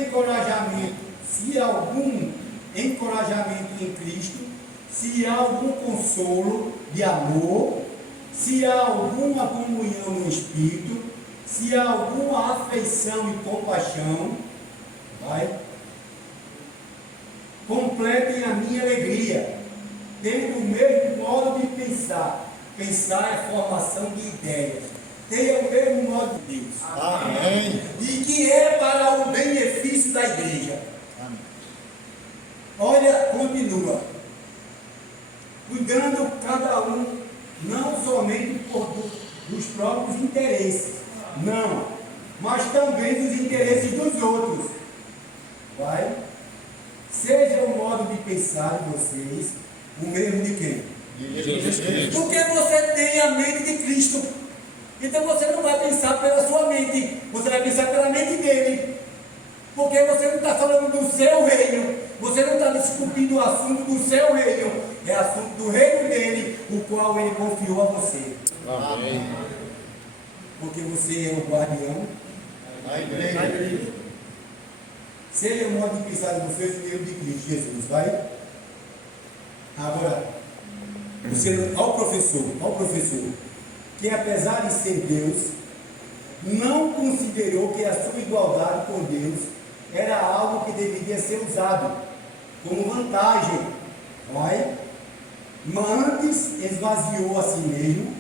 encorajamento em Cristo, se há algum consolo de amor, se há alguma comunhão no Espírito, se há alguma afeição e compaixão, completem a minha alegria, tendo o mesmo modo de pensar. Pensar é formação de ideias. Tenha o mesmo modo de Deus. Amém. E que é para o benefício da igreja. Amém. Olha, continua. Cuidando cada um, não somente dos próprios interesses, não, mas também dos interesses dos outros. Seja o modo de pensar de vocês o mesmo de quem? Jesus Cristo. Porque você tem a mente de Cristo. Então você não vai pensar pela sua mente, você vai pensar pela mente dele. Porque você não está falando do seu reino, você não está discutindo o assunto do seu reino, é assunto do reino dele, o qual ele confiou a você. Amém. Porque você é o guardião A igreja. Seja o modo de pensar de vocês o mesmo de Cristo Jesus, vai? Agora, ao professor, que apesar de ser Deus, não considerou que a sua igualdade com Deus era algo que deveria ser usado como vantagem, mas antes esvaziou a si mesmo,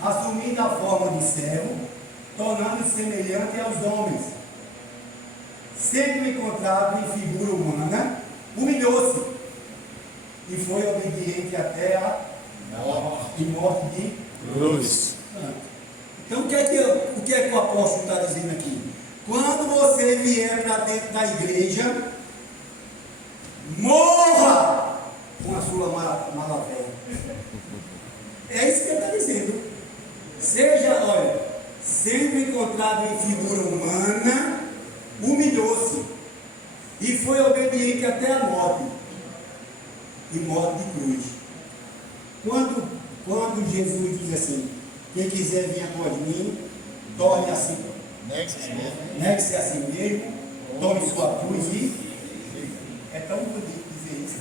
assumindo a forma de servo, tornando-se semelhante aos homens. Sendo encontrado em figura humana, humilhou-se e foi obediente até a morte de Cruz. Então o que é que o apóstolo está dizendo aqui? Quando você vier para dentro da igreja, morra com a sua mala velha. É isso que ele está dizendo. Sendo encontrado em figura humana, humilhou-se e foi obediente até a morte, e morte de cruz. Quando Jesus diz assim: quem quiser vir após mim, torne a si, negue-se a si mesmo, tome sua cruz e é tão bonito dizer isso.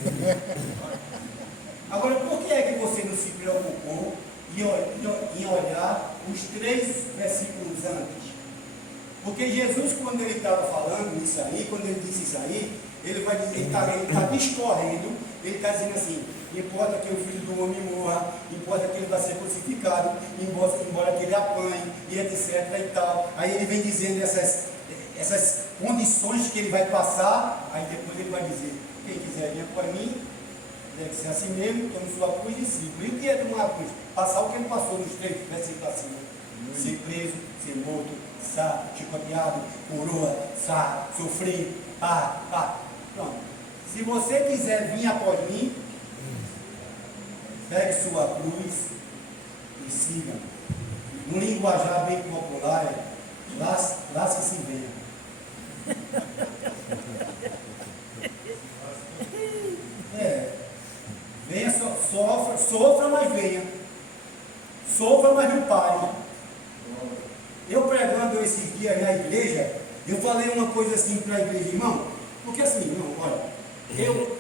Agora, por que é que você não se preocupou em olhar os 3 versículos antes? Porque Jesus, quando ele estava falando isso aí, quando ele disse isso aí, ele vai dizer, ele está discorrendo, ele está dizendo assim, importa que o Filho do Homem morra, importa que ele vai ser crucificado, embora que ele apanhe, e etc e tal. Aí ele vem dizendo essas condições que ele vai passar, aí depois ele vai dizer, quem quiser vir para mim, deve ser assim mesmo, tome sua cruz e siga. E o que é tomar a cruz? Passar o que ele passou nos 3 versículos acima. Ser preso, ser morto, chicoteado, coroa, sofrer, Pronto. Se você quiser vir após mim, pegue sua cruz e siga. No linguajar bem popular é lasque-se e venha. Venha, sofra, mas venha. Sofra, mas não pare. Eu pregando esses dias na igreja, eu falei uma coisa assim para a igreja, irmão, porque assim, irmão, olha, eu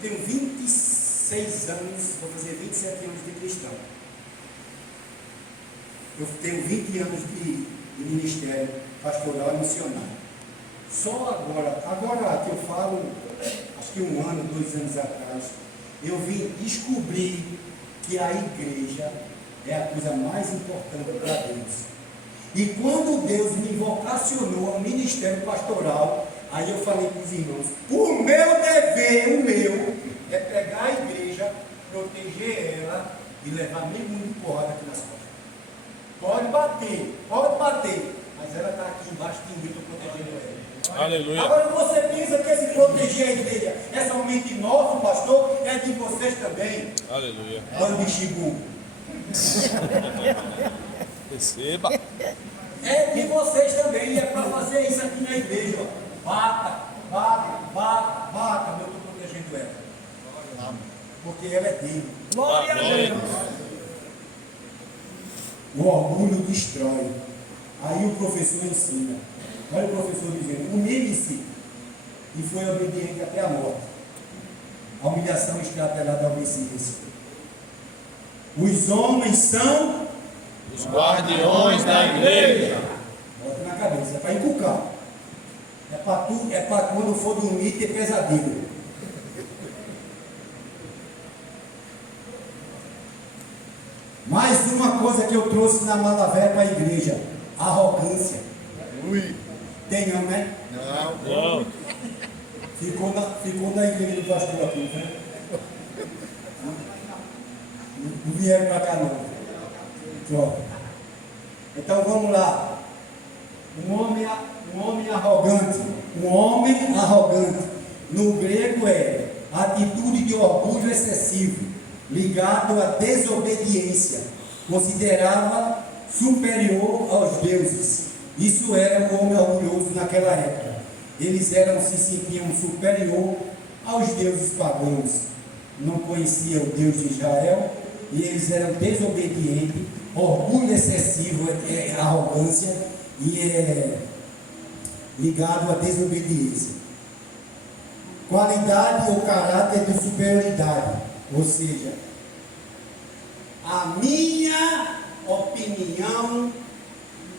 tenho 26 anos, vou fazer 27 anos de cristão. Eu tenho 20 anos de ministério pastoral e missionário. Só agora que eu falo, acho que 1 ano, 2 anos atrás, eu vim descobrir que a igreja é a coisa mais importante para Deus. E quando Deus me vocacionou ao ministério pastoral, aí eu falei para os irmãos, o meu dever, é pegar a igreja, proteger ela e levar meio mundo de porrada aqui nas costas. Pode bater, mas ela está aqui embaixo de mim, estou protegendo ela. Aleluia. Agora você pensa que esse proteger a igreja é somente nosso, pastor, é de vocês também. Aleluia. Bando de chibu. Receba. É de vocês também, e é para fazer isso aqui na igreja. Ó. Bata, mas eu estou protegendo ela. Porque ela é dele. Glória a Deus. O orgulho destrói. Aí o professor ensina. Olha o professor dizendo, humilhe-se e foi obediente até a morte. A humilhação está atrelada à obediência. Os homens são Os guardiões da igreja. bota na cabeça, é para inculcar. É para quando for dormir ter pesadelo. Mais uma coisa que eu trouxe na mala velha para a igreja: arrogância. Ui. Tem não, né? Não. Não. Ficou na igreja do pastor aqui, né? Não vieram para cá não. Pronto. Então vamos lá. Um homem arrogante, no grego é atitude de orgulho excessivo, ligado à desobediência, considerava superior aos deuses. Isso era o homem orgulhoso naquela época. Eles se sentiam superior aos deuses pagãos. Não conheciam o Deus de Israel e eles eram desobedientes. Orgulho excessivo é arrogância e é ligado à desobediência. Qualidade ou caráter de superioridade, ou seja, a minha opinião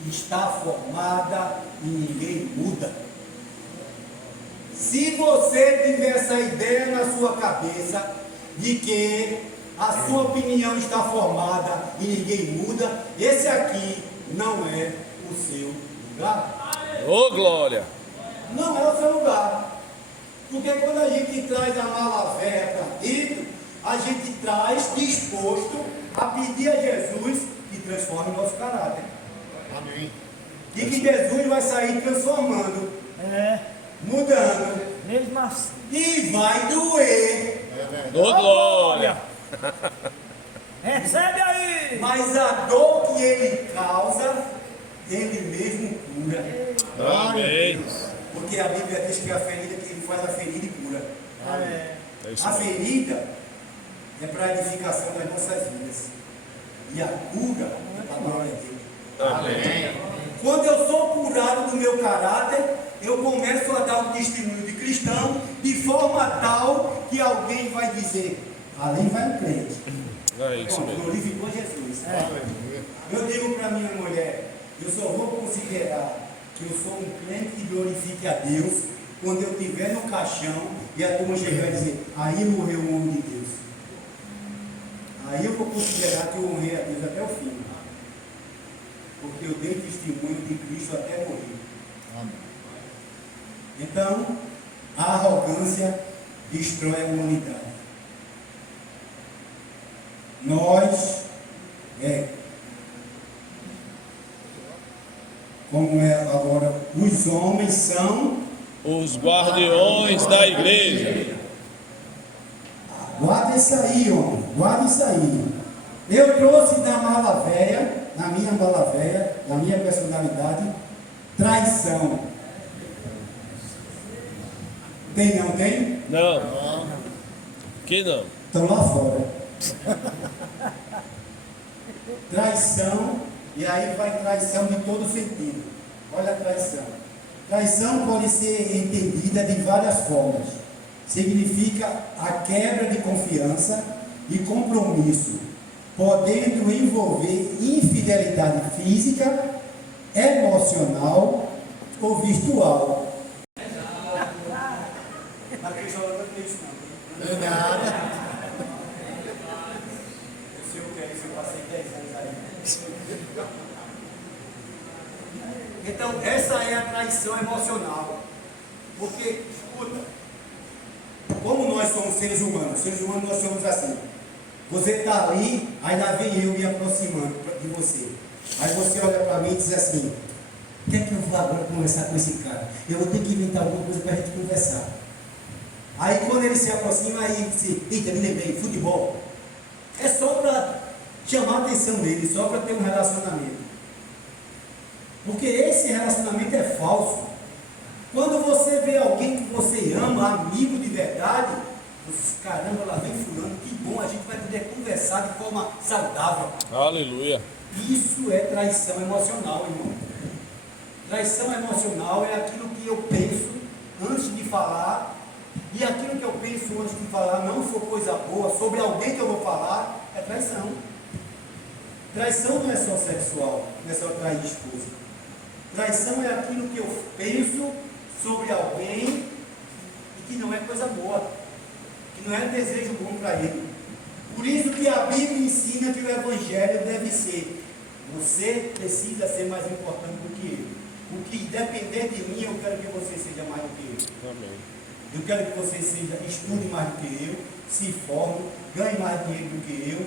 está formada e ninguém muda. Se você tiver essa ideia na sua cabeça de que a sua opinião está formada e ninguém muda, esse aqui não é o seu lugar. Ô, glória. Não é o seu lugar. Porque quando a gente traz a mala velha para dentro, a gente traz disposto a pedir a Jesus que transforme o nosso caráter. Amém. E que Jesus vai sair transformando, mudando. Mesmo assim. E vai doer. É verdade. Ô, glória. Recebe aí. Mas a dor que ele causa, ele mesmo cura. Amém. Porque a Bíblia diz que a ferida, que ele faz a ferida e cura. É isso A mesmo. ferida é para a edificação das nossas vidas. E a cura é para a glória dele. Amém. Quando eu sou curado do meu caráter, eu começo a dar um testemunho de cristão de forma tal que alguém vai dizer, ali vai um crente. É isso Pronto, mesmo. glorificou Jesus. Aleluia. Eu digo para minha mulher, eu só vou considerar que eu sou um crente que glorifique a Deus quando eu estiver no caixão e a turma chegar e dizer, aí morreu o homem de Deus. Aí eu vou considerar que eu honrei a Deus até o fim. Porque eu dei testemunho de Cristo até morrer. Amém. Então, a arrogância destrói a humanidade. Nós, como é agora, os homens são, Os guardiões da igreja. guarda isso aí, homem, guarda isso aí. Eu trouxe na mala velha, na minha mala velha, na minha personalidade, traição. Tem não tem? Não. Que não. Estão lá fora. Traição, e aí vai traição de todo sentido. Olha a traição. Traição pode ser entendida de várias formas. Significa a quebra de confiança e compromisso, podendo envolver infidelidade física, emocional ou virtual. Não é nada. Se eu passei 10 anos aí. Então, essa é a traição emocional. Porque, escuta, como nós somos seres humanos nós somos assim. Você está ali, aí lá vem eu me aproximando de você. Aí você olha para mim e diz assim, o que é que eu vou agora conversar com esse cara? Eu vou ter que inventar alguma coisa para a gente conversar. Aí quando ele se aproxima, aí você, eita, me lembrei, futebol. É só para chamar a atenção dele, só para ter um relacionamento. Porque esse relacionamento é falso. Quando você vê alguém que você ama, amigo de verdade, você, caramba, lá vem fulano, que bom, a gente vai poder conversar de forma saudável. Aleluia. Isso é traição emocional, irmão. Traição emocional é aquilo que eu penso antes de falar, e aquilo que eu penso antes de falar não for coisa boa sobre alguém que eu vou falar, é traição. Traição não é só sexual, não é só trair esposa. Traição é aquilo que eu penso sobre alguém e que não é coisa boa, que não é desejo bom para ele. Por isso que a Bíblia ensina que o Evangelho deve ser: você precisa ser mais importante do que eu. O que depender de mim, eu quero que você seja mais do que eu. Amém. Eu quero que você estude mais do que eu, se forme, ganhe mais dinheiro do que eu.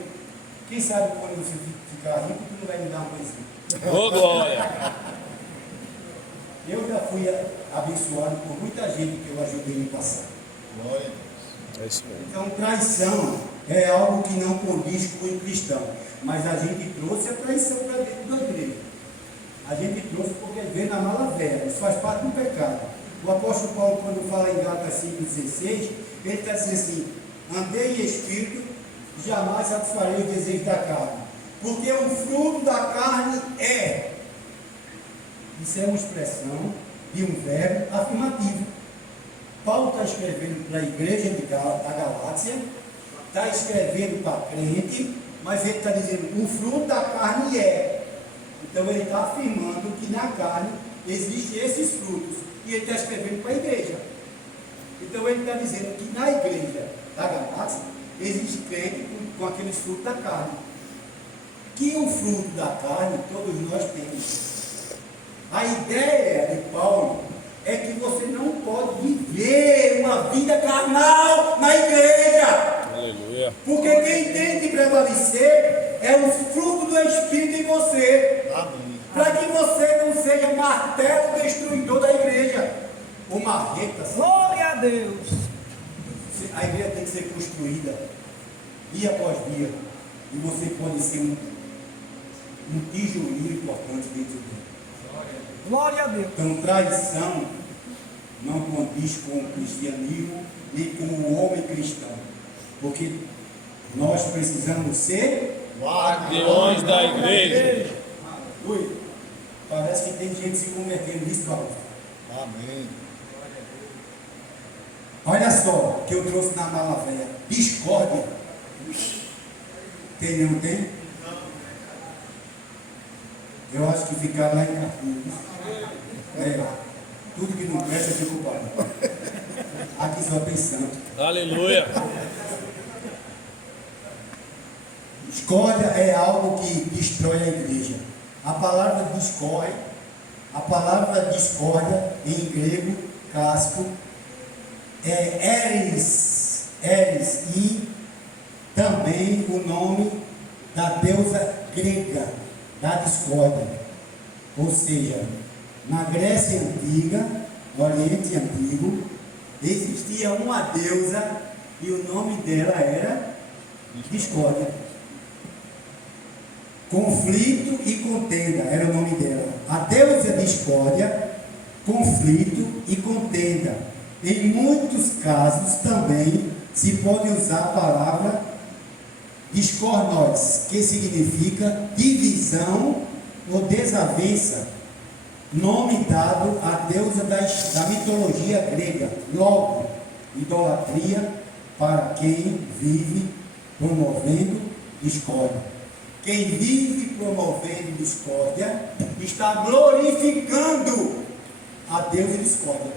Quem sabe quando você ficar rico, tu não vai me dar uma coisinha. Ô, glória. Eu já fui abençoado por muita gente que eu ajudei no passado. Glória a Deus. É isso mesmo. Então, traição é algo que não condiz com o cristão. Mas a gente trouxe a traição para dentro da igreja. A gente trouxe porque veio na mala velha. Isso faz parte do pecado. O apóstolo Paulo, quando fala em Gálatas 5,16, ele está dizendo assim: andei em espírito, jamais satisfarei o desejo da carne. Porque o fruto da carne é. Isso é uma expressão de um verbo afirmativo. Paulo está escrevendo para a igreja da Galácia, está escrevendo para crente, mas ele está dizendo: o fruto da carne é. Então ele está afirmando que na carne existem esses frutos. E ele está escrevendo para a igreja. Então ele está dizendo que na igreja da Galácia existe crente com aqueles frutos da carne. Que o fruto da carne todos nós temos. A ideia de Paulo é que você não pode viver uma vida carnal na igreja. Aleluia. Porque quem tem que prevalecer é o fruto do Espírito em você. Amém. Para que você não seja martelo destruidor da igreja. Ou marreta. Glória a Deus. A igreja tem que ser construída dia após dia. E você pode ser um tijolinho importante dentro dele. Glória a Deus. Então, traição não condiz com o cristianismo nem com o homem cristão. Porque nós precisamos ser Guardiões da igreja. Ui, parece que tem gente se convertendo nisso, Paulo. Amém. Olha só que eu trouxe na mala velha: discórdia. Tem, não tem? Eu acho que ficar lá em Carlinhos. Tudo que não presta, fica culpado. Aqui só tem santo. Aleluia. Discórdia é algo que destrói a igreja. A palavra discórdia em grego clássico é eris e também o nome da deusa grega da discórdia. Ou seja, na Grécia Antiga, no Oriente Antigo, existia uma deusa e o nome dela era discórdia. Conflito e contenda era o nome dela. A deusa discórdia, conflito e contenda. Em muitos casos também se pode usar a palavra discornós, que significa divisão ou desavença, nome dado à deusa da mitologia grega. Logo, idolatria para quem vive promovendo discórdia. Quem vive promovendo discórdia está glorificando a Deus e discórdia.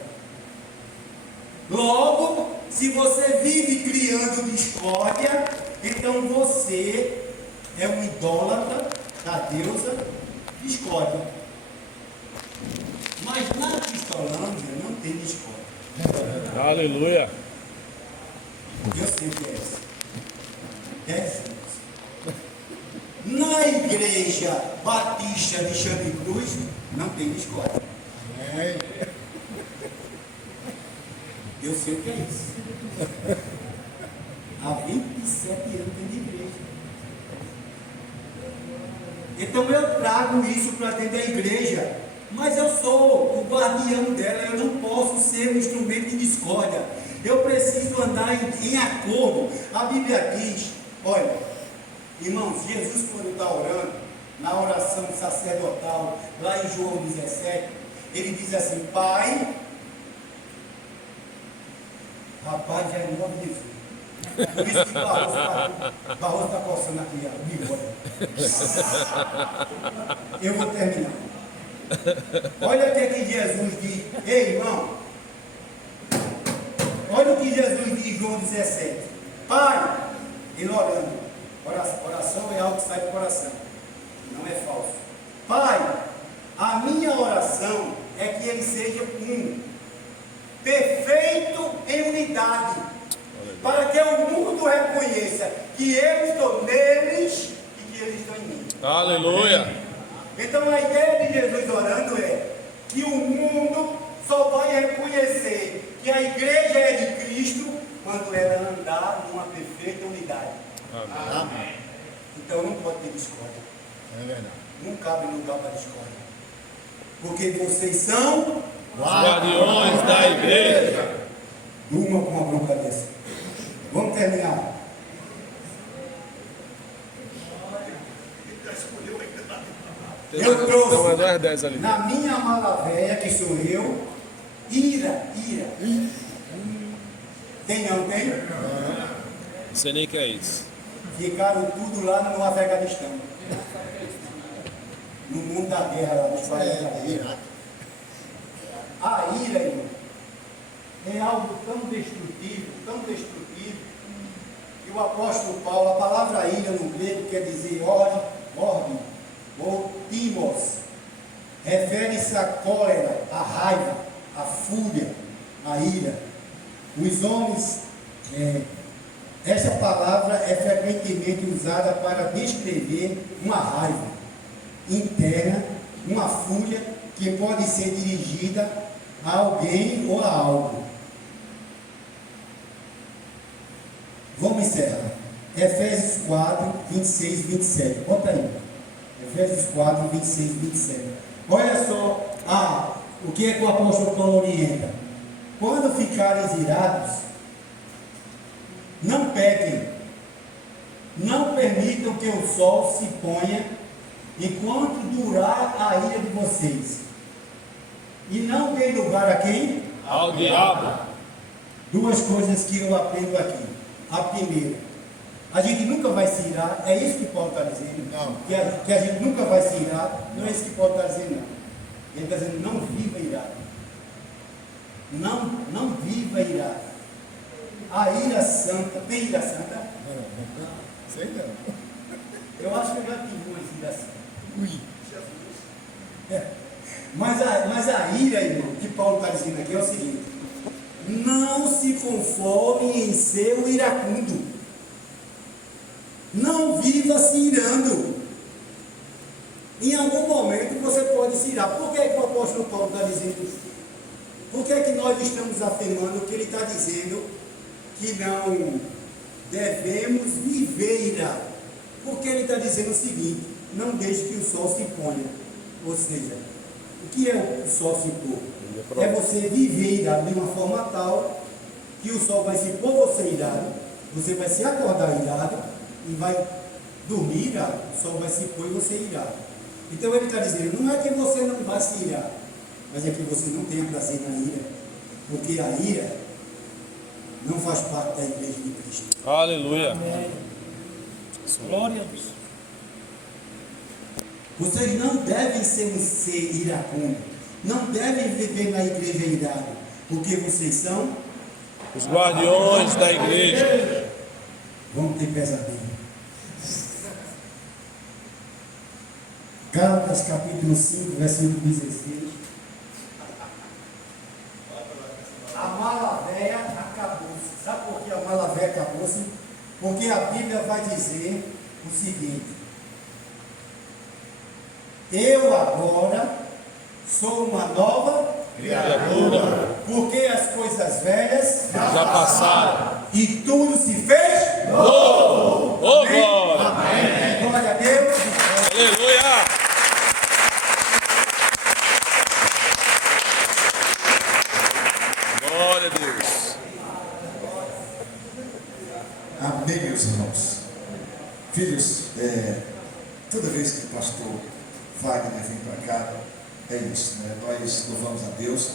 Logo, se você vive criando discórdia, então você é um idólatra da deusa discórdia. Mas na Cristolândia não tem discórdia. Aleluia. Eu sei o que é isso. É. Na igreja batista de Xande Cruz não tem discórdia. Amém. Eu sei o que é isso. Há 27 anos dentro de igreja. Então eu trago isso para dentro da igreja. Mas eu sou o guardião dela, eu não posso ser um instrumento de discórdia. Eu preciso andar em acordo. A Bíblia diz, olha, irmãos, Jesus quando está orando, na oração sacerdotal, lá em João 17, ele diz assim, Pai, rapaz, já é em nome de Jesus. Por isso que Barroso está coçando aqui, ó, bigode. Eu vou terminar. Olha o que Jesus diz. Ei, irmão. Olha o que Jesus diz em João 17. Pai, ele orando. Oração é algo que sai do coração. Não é falso. Pai, a minha oração é que ele seja um. Perfeito em unidade. Para que o mundo reconheça que eu estou neles e que eles estão em mim. Aleluia. Então a ideia de Jesus orando é que o mundo só vai reconhecer que a igreja é de Cristo quando ela andar numa perfeita unidade. Amém. Então não pode ter discórdia. É verdade. Não cabe lugar para discórdia. Porque vocês são Guardiões da igreja. uma com uma bronca dessa. Vamos terminar. Eu trouxe Então é 2 10 ali. na minha mala velha, que sou eu, ira. Tem não tem? Não sei nem o que é isso. Ficaram tudo lá no Afeganistão. No mundo da guerra lá, nos países da guerra. A ira, irmão, é algo tão destrutivo, que o apóstolo Paulo, a palavra ira no grego quer dizer ordem, ou timos, refere-se à cólera, à raiva, à fúria, à ira. Os homens, essa palavra é frequentemente usada para descrever uma raiva interna, uma fúria que pode ser dirigida a alguém ou a algo. Vamos encerrar. Efésios 4, 26 e 27. Bota aí. Efésios 4, 26 e 27. Olha só o que é que o apóstolo Paulo orienta. Quando ficarem irados, não pequem. Não permitam que o sol se ponha enquanto durar a ira de vocês. E não deem lugar a quem? Ao diabo. Duas coisas que eu aprendo aqui. A primeira, a gente nunca vai se irar, é isso que Paulo está dizendo. Não. Que a gente nunca vai se irar, não é isso que Paulo está dizendo, não. Ele está dizendo, não viva irado. Não viva irado. A ira santa, tem ira santa? Sei não. Eu acho que eu já tive uma ira santa. Mas a ira, irmão, que Paulo está dizendo aqui é o seguinte: não se conforme em ser um iracundo. Não viva se irando. Em algum momento você pode se irar. Por que o apóstolo Paulo está dizendo isso? Por que nós estamos afirmando que ele está dizendo que não devemos viver irado? Porque ele está dizendo o seguinte: não deixe que o sol se ponha. Ou seja, o que é o sol se pôr? É você viver irado de uma forma tal que o sol vai se pôr você irado, você vai se acordar irado e vai dormir irado. O sol vai se pôr e você irado. Então ele está dizendo, não é que você não vá se irar, mas é que você não tenha prazer na ira, porque a ira não faz parte da igreja de Cristo. Aleluia. Glória a Deus. Vocês não devem ser iracundos, não devem viver na igreja irado, porque vocês são Os guardiões da igreja. vão ter pesadelo. Gálatas capítulo 5, versículo 16. A mala velha acabou-se. Sabe por que a mala velha acabou-se? Porque a Bíblia vai dizer o seguinte: eu agora sou uma nova Criatura. porque as coisas velhas Já passaram. e tudo se fez. Oh, glória. Glória a Deus. Aleluia. Glória a Deus. Amém, meus irmãos. Filhos, toda vez que o pastor Wagner vem para cá, é isso, né? Nós louvamos a Deus